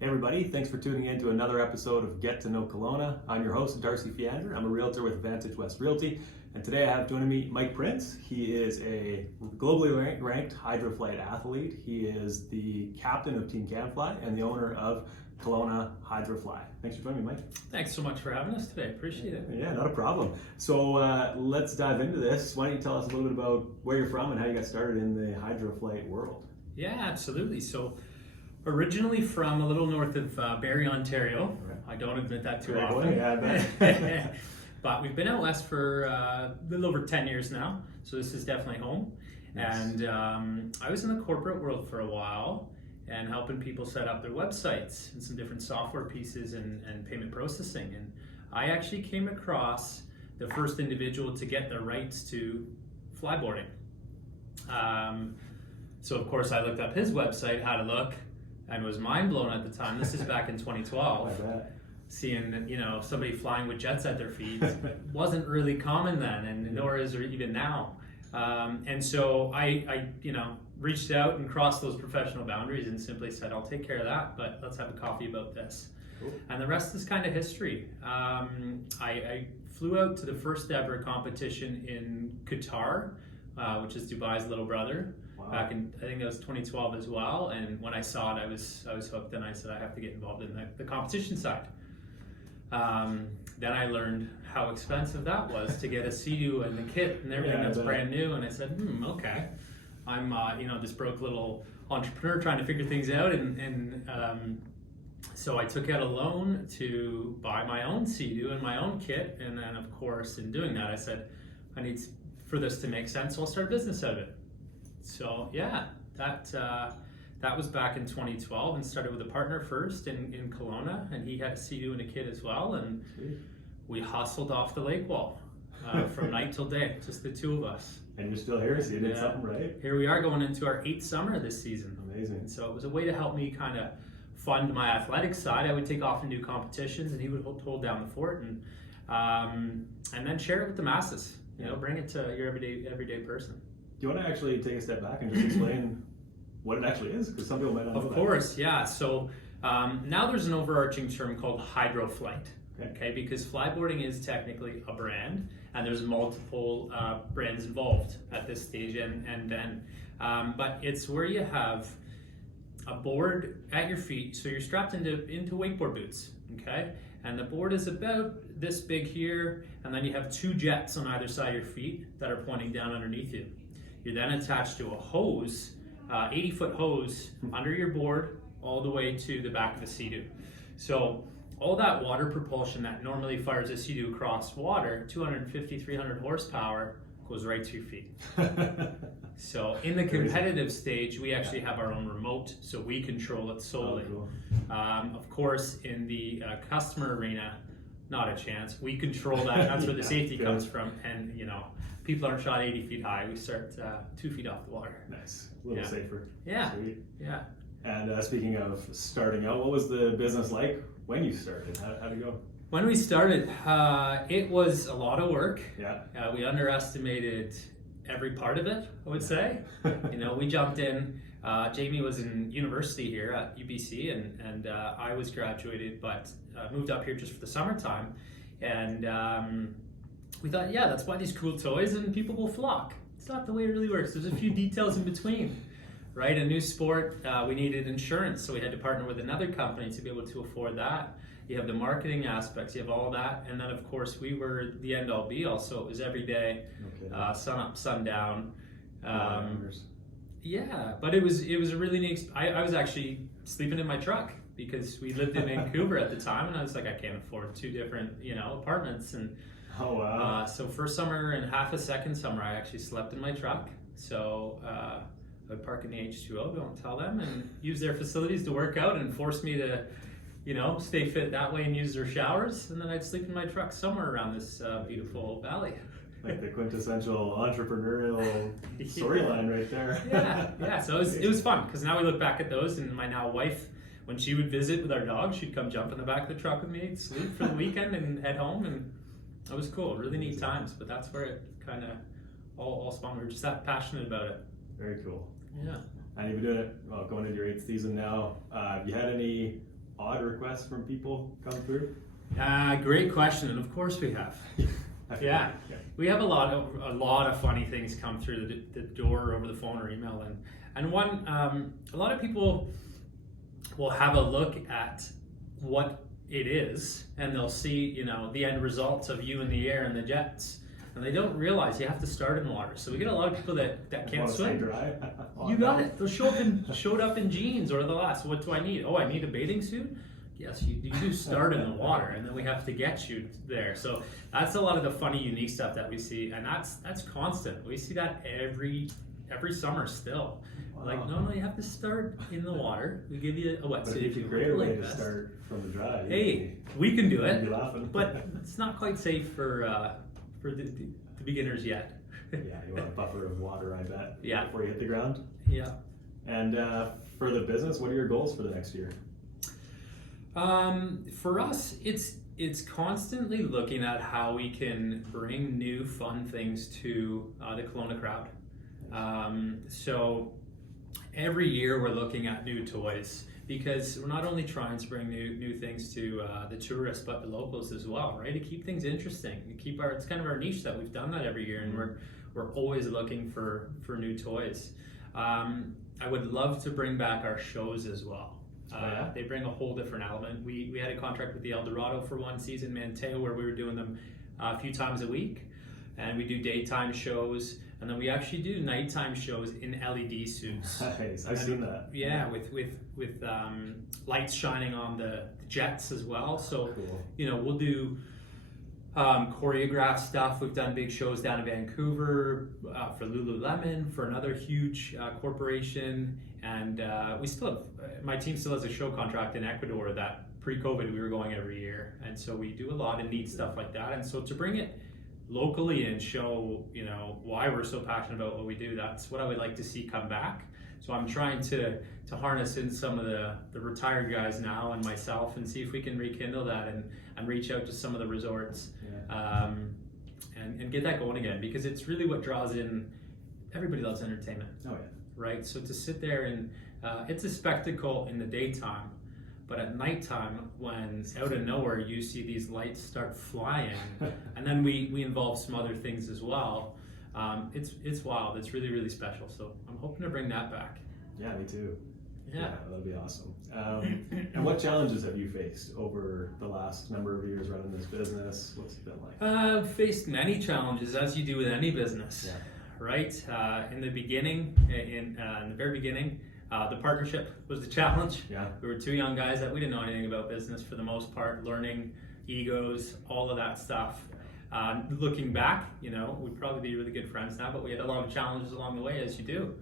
Hey everybody, thanks for tuning in to another episode of Get to Know Kelowna. I'm your host, Darcy Fiander. I'm a realtor with Vantage West Realty. And today I have joining me Mike Prince. He is a globally ranked Hydrofly athlete. He is the captain of Team Canfly and the owner of Kelowna Hydrofly. Thanks for joining me, Mike. Thanks so much for having us today. Appreciate it. Yeah, not a problem. So let's dive into this. Why don't you tell us a little bit about where you're from and how you got started in the Hydrofly world? Yeah, absolutely. So originally from a little north of Barrie, Ontario. Right. I don't admit that too Great often. boy, yeah, I bet. But we've been out west for a little over 10 years now, so this is definitely home. Nice. And I was in the corporate world for a while and helping people set up their websites and some different software pieces and payment processing. And I actually came across the first individual to get the rights to flyboarding. So of course I looked up his website, had a look, and was mind blown at the time. This is back in 2012. I bet. Seeing, somebody flying with jets at their feet wasn't really common then, and nor is it even now. And so I reached out and crossed those professional boundaries and simply said, I'll take care of that, but let's have a coffee about this. Cool. And the rest is kind of history. I flew out to the first ever competition in Qatar, which is Dubai's little brother. Wow. Back in, I think that was 2012 as well. And when I saw it, I was hooked, and I said I have to get involved in the competition side. Then I learned how expensive that was to get a Sea-Doo and the kit and everything that's brand new. And I said, okay, I'm this broke little entrepreneur trying to figure things out. And so I took out a loan to buy my own Sea-Doo and my own kit. And then of course, in doing that, I said, I need for this to make sense, so I'll start a business out of it. So yeah, that was back in 2012, and started with a partner first in Kelowna, and he had a Sea-Doo and a kid as well, and we hustled off the lake wall from night till day, just the two of us. And you're still here, so you did something right. Here we are going into our 8th summer this season. Amazing. And so it was a way to help me kind of fund my athletic side. I would take off and do competitions, and he would hold down the fort, and then share it with the masses. Bring it to your everyday person. Do you want to actually take a step back and just explain what it actually is? Because some people might not know that. Of course, yeah. So now there's an overarching term called Hydrofly. Okay, because flyboarding is technically a brand, and there's multiple brands involved at this stage, and then, but it's where you have a board at your feet, so you're strapped into wakeboard boots, okay? And the board is about this big here, and then you have 2 jets on either side of your feet that are pointing down underneath you. You're then attached to a hose, 80-foot hose under your board, all the way to the back of a Sea-Doo. So all that water propulsion that normally fires a Sea-Doo across water, 250, 300 horsepower, goes right to your feet. So in the competitive stage, we actually have our own remote, so we control it solely. Oh, cool. Of course, in the customer arena, not a chance. We control that. That's where the safety comes from. And people aren't shot 80 feet high. We start 2 feet off the water. Nice. A little safer. Yeah. Sweet. Yeah. And speaking of starting out, what was the business like when you started? How'd it go? When we started, it was a lot of work. Yeah. We underestimated every part of it, I would say. We jumped in. Jamie was in university here at UBC, and I was graduated, but moved up here just for the summertime. And we thought, yeah, let's buy these cool toys and people will flock. It's not the way it really works. There's a few details in between, right? A new sport, we needed insurance, so we had to partner with another company to be able to afford that. You have the marketing aspects, you have all that, and then of course we were the end all be all, so it was every day, sun up, sun down. Yeah, but it was a really neat. I was actually sleeping in my truck because we lived in Vancouver at the time, and I was like, I can't afford 2 different apartments, and oh wow. So first summer and half a second summer, I actually slept in my truck. So I would park in the H2O, don't tell them, and use their facilities to work out, and force me to stay fit that way and use their showers, and then I'd sleep in my truck somewhere around this beautiful valley. Like the quintessential entrepreneurial storyline right there. Yeah. So it was fun, because now we look back at those, and my now wife, when she would visit with our dog, she'd come jump in the back of the truck with me, sleep for the weekend, and head home, and it was cool. Really neat times, but that's where it kind of all spawned. We were just that passionate about it. Very cool. Yeah. And you've been doing it, going into your 8th season now. Have you had any odd requests from people come through? Great question, and of course we have. Yeah, we have a lot of funny things come through the door over the phone or email, and one a lot of people will have a look at what it is, and they'll see the end results of you in the air and the jets, and they don't realize you have to start in the water. So we get a lot of people that can't swim. Dry. You got it. They'll showed up in jeans or the last. What do I need? Oh, I need a bathing suit. Yes, you do start in the water, and then we have to get you there. So that's a lot of the funny, unique stuff that we see, and that's constant. We see that every summer still. Wow. Like, no, you have to start in the water. We give you a wetsuit. But if you create a way to start from the dry, hey, we can do it. You'd be laughing. But it's not quite safe for the beginners yet. Yeah, you want a buffer of water, I bet. Yeah. Before you hit the ground. Yeah. And for the business, what are your goals for the next year? For us, it's constantly looking at how we can bring new fun things to the Kelowna crowd. So every year we're looking at new toys, because we're not only trying to bring new things to the tourists, but the locals as well, right? To keep things interesting, it's kind of our niche that we've done that every year, and we're always looking for new toys. I would love to bring back our shows as well. They bring a whole different element. We had a contract with the El Dorado for one season, Manteo, where we were doing them a few times a week, and we do daytime shows, and then we actually do nighttime shows in LED suits. Nice. I've seen that. Yeah, with lights shining on the jets as well. So cool. We'll do choreographed stuff. We've done big shows down in Vancouver for Lululemon, for another huge corporation, and my team still has a show contract in Ecuador that pre-COVID we were going every year, and so we do a lot of neat stuff like that. And so to bring it locally and show why we're so passionate about what we do, that's what I would like to see come back. So I'm trying to harness in some of the retired guys now and myself, and see if we can rekindle that and reach out to some of the resorts, and get that going again, because it's really what draws in. Everybody loves entertainment. Oh yeah. Right? So to sit there and it's a spectacle in the daytime, but at nighttime, when out of nowhere you see these lights start flying, and then we involve some other things as well. It's wild. It's really, really special. So I'm hoping to bring that back. Yeah, me too. Yeah, that'd be awesome. And what challenges have you faced over the last number of years running this business? What's it been like? I've faced many challenges, as you do with any business. Yeah. Right? In the beginning, in the very beginning, the partnership was the challenge. Yeah. We were two young guys that we didn't know anything about business for the most part, learning egos, all of that stuff. Looking back, we'd probably be really good friends now, but we had a lot of challenges along the way, as you do.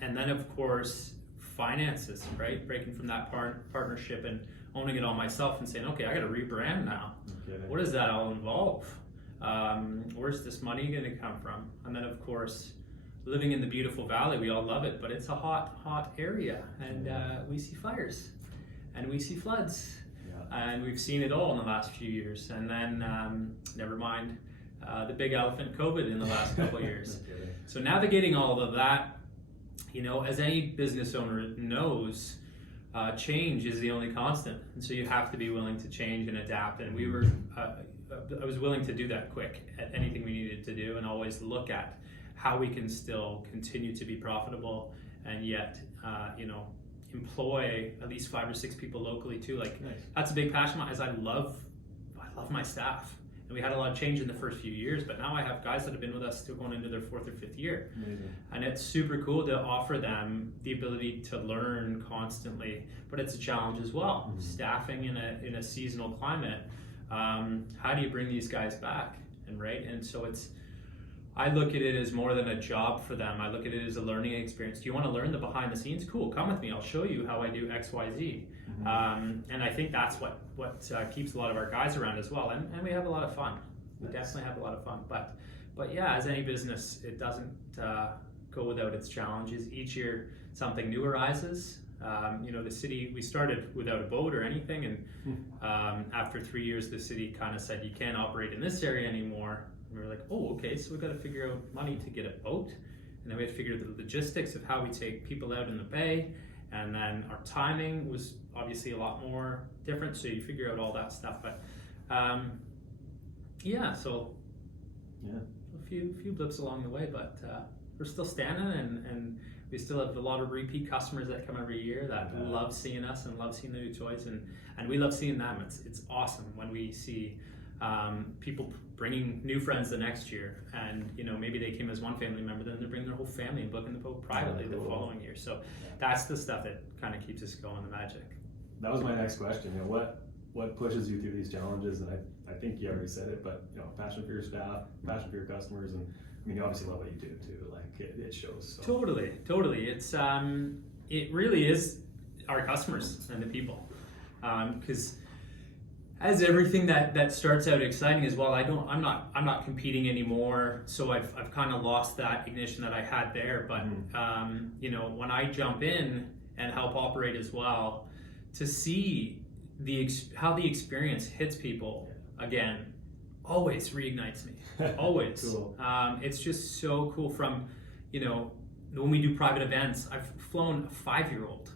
And then, of course, finances, right? Breaking from that partnership and owning it all myself and saying, okay, I got to rebrand now. Okay. What does that all involve? Where's this money going to come from? And then, of course, living in the beautiful valley, we all love it, but it's a hot area, and we see fires, and we see floods, and we've seen it all in the last few years. And then, never mind the big elephant, COVID, in the last couple of years. Okay. So navigating all of that, as any business owner knows, change is the only constant, and so you have to be willing to change and adapt. And I was willing to do that quick at anything we needed to do, and always look at how we can still continue to be profitable, and yet employ at least 5 or 6 people locally too. Nice. That's a big passion of mine, as I love my staff. And we had a lot of change in the first few years, but now I have guys that have been with us still going into their 4th or 5th year. Amazing. And it's super cool to offer them the ability to learn constantly, but it's a challenge as well. Mm-hmm. Staffing in a seasonal climate, how do you bring these guys back? And so I look at it as more than a job for them. I look at it as a learning experience. Do you want to learn the behind the scenes? Cool, come with me. I'll show you how I do X, Y, Z. Mm-hmm. And I think that's what keeps a lot of our guys around as well. And we have a lot of fun. We definitely have a lot of fun. But yeah, as any business, it doesn't go without its challenges. Each year, something new arises. The city, we started without a boat or anything. And after 3 years, the city kind of said, you can't operate in this area anymore. And we were like, oh, okay, so we've got to figure out money to get a boat. And then we had to figure out the logistics of how we take people out in the bay. And then our timing was obviously a lot more different, so you figure out all that stuff. But so a few blips along the way, but we're still standing, and we still have a lot of repeat customers that come every year that love seeing us and love seeing the new toys, and we love seeing them. It's awesome when we see people bringing new friends the next year, and maybe they came as one family member, then they're bringing their whole family and booking the boat privately the following year. So that's the stuff that kind of keeps us going, the magic. That was my next question. What pushes you through these challenges? And I think you already said it, but passion for your staff, passion for your customers, and I mean, you obviously love what you do too. Like it shows. So. Totally. It's it really is our customers and the people, because as everything that starts out exciting as well, I'm not competing anymore, so I've kind of lost that ignition that I had there. But when I jump in and help operate as well, to see how the experience hits people again, always reignites me. Always. Cool. It's just so cool. From when we do private events, I've flown a 5-year-old.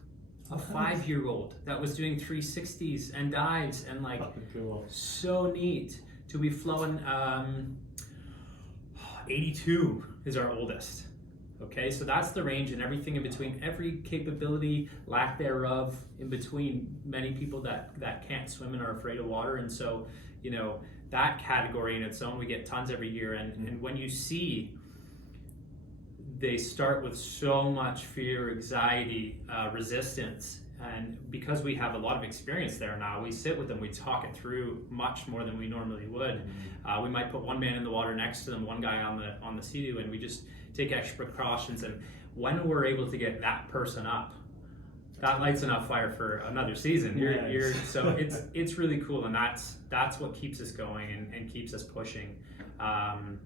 A 5-year-old that was doing 360s and dives and cool. So neat. To be flown 82 is our oldest. Okay, so that's the range, and everything in between, every capability, lack thereof, in between. Many people that can't swim and are afraid of water, and so that category in its own, we get tons every year, and when you see they start with so much fear, anxiety, resistance, and because we have a lot of experience there now, we sit with them, we talk it through much more than we normally would. We might put one man in the water next to them, one guy on the sea-doo, and we just take extra precautions. And when we're able to get that person up, that lights enough fire for another season. So it's really cool, and that's what keeps us going and keeps us pushing. From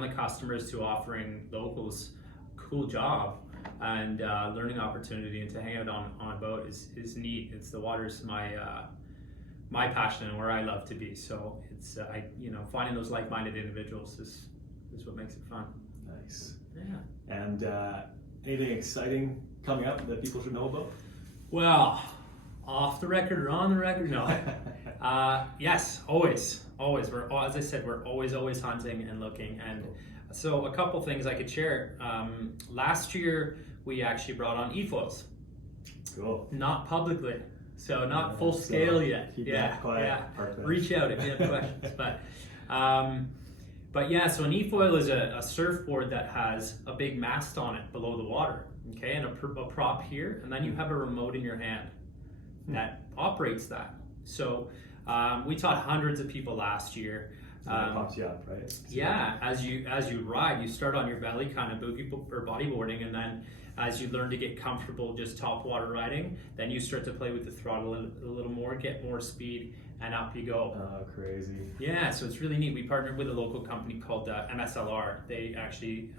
the customers to offering locals cool job and learning opportunity, and to hang out on a boat is neat. It's the water's my passion and where I love to be. So it's finding those like-minded individuals is what makes it fun. Nice. Yeah. And anything exciting coming up that people should know about? Well, off the record or on the record, no. Yes, always. We're, as I said, we're always hunting and looking. And so a couple things I could share. Last year, we actually brought on e-foils. Cool. Not publicly, so not full scale yet. Keep that quiet. Reach out if you have questions. But yeah, so an e-foil is a surfboard that has a big mast on it below the water, okay, and a prop here, and then you have a remote in your hand that operates that. So we taught hundreds of people last year. That pops you up, right? Yeah, as you ride, you start on your belly, kind of boogie or bodyboarding, and then as you learn to get comfortable just top water riding, then you start to play with the throttle a little more, get more speed, and up you go. Oh, crazy. Yeah, so it's really neat. We partnered with a local company called MSLR. They actually,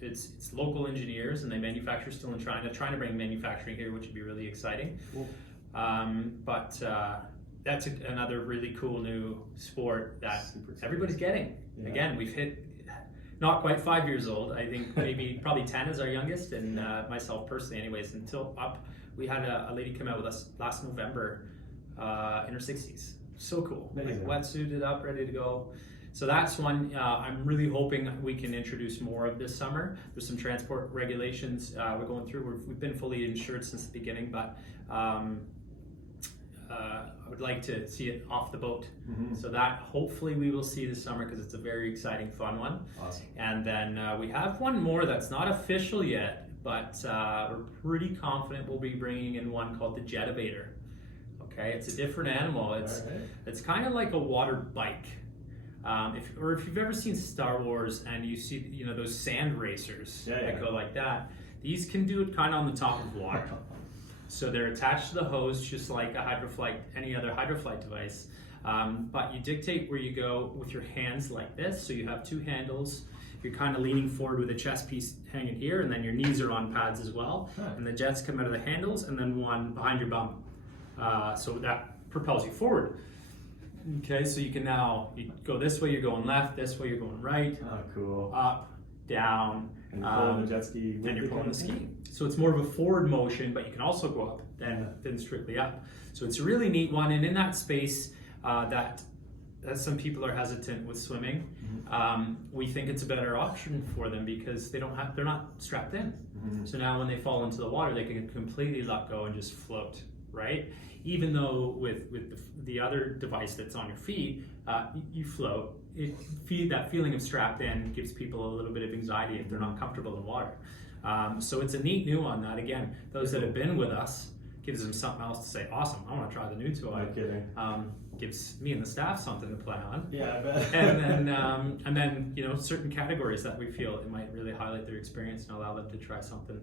it's local engineers, and they manufacture still in China, trying to bring manufacturing here, which would be really exciting. Cool. That's another really cool new sport that everybody's getting. Yeah. Again, we've hit not quite 5 years old. I think probably 10 is our youngest, and myself personally anyways, until up. We had a lady come out with us last November in her 60s. So cool. Like wetsuited up, ready to go. So that's one I'm really hoping we can introduce more of this summer. There's some transport regulations we're going through. We've been fully insured since the beginning, but I would like to see it off the boat. So that hopefully we will see this summer, because it's a very exciting, fun one. Awesome. And then we have one more that's not official yet, but we're pretty confident we'll be bringing in one called the Jetabator. Okay, it's a different animal. It's kind of like a water bike. If you've ever seen Star Wars and you see those sand racers that go like that, these can do it kind of on the top of water. So they're attached to the hose, just like any other Hydrofly device. But you dictate where you go with your hands like this. So you have two handles. You're kind of leaning forward with a chest piece hanging here, and then your knees are on pads as well. And the jets come out of the handles, and then one behind your bum. So that propels you forward. Okay, so you can you go this way, you're going left, this way, you're going right. Oh, cool. Up, down, And you're pulling the jet ski with and you're the pulling the canopy? ski. So it's more of a forward motion, but you can also go up than strictly up. So it's a really neat one. And in that space that some people are hesitant with swimming, we think it's a better option for them because they're not strapped in. So now when they fall into the water, they can completely let go and just float, right? Even though with the other device that's on your feet, you float. That feeling of strapped in gives people a little bit of anxiety if they're not comfortable in water. So it's a neat new one that, again, those that have been with us, gives them something else to say, awesome, I want to try the new toy. No kidding. Gives me and the staff something to play on. Yeah, I bet. and then certain categories that we feel it might really highlight their experience and allow them to try something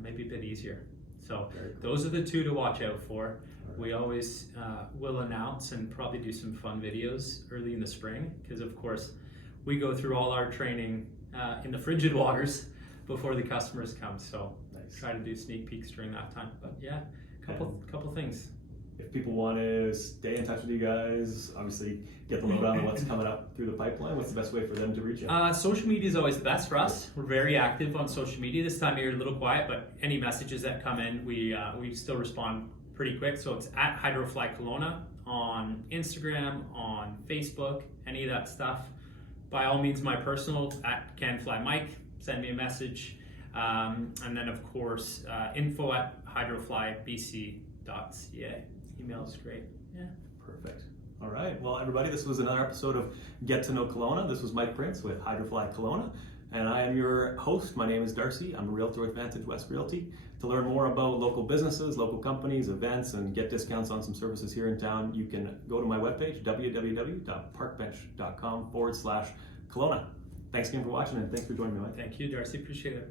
maybe a bit easier. So those are the two to watch out for. We always will announce and probably do some fun videos early in the spring because of course we go through all our training in the frigid waters before the customers come. So try to do sneak peeks during that time. But yeah, couple things. If people want to stay in touch with you guys, obviously get the lowdown on what's coming up through the pipeline, what's the best way for them to reach out? Social media is always the best for us. We're very active on social media. This time of year a little quiet, but any messages that come in, we still respond pretty quick. So it's at Hydrofly Kelowna on Instagram, on Facebook, any of that stuff. By all means, my personal at CanFlyMike, send me a message. And then of course, info@hydroflybc.ca. Email is great. Yeah. Perfect. All right. Well, everybody, this was another episode of Get to Know Kelowna. This was Mike Prince with Hydrofly Kelowna, and I am your host. My name is Darcy. I'm a realtor with Vantage West Realty. To learn more about local businesses, local companies, events, and get discounts on some services here in town, you can go to my webpage, www.parkbench.com/Kelowna. Thanks again for watching, and thanks for joining me, Mike. Thank you, Darcy. Appreciate it.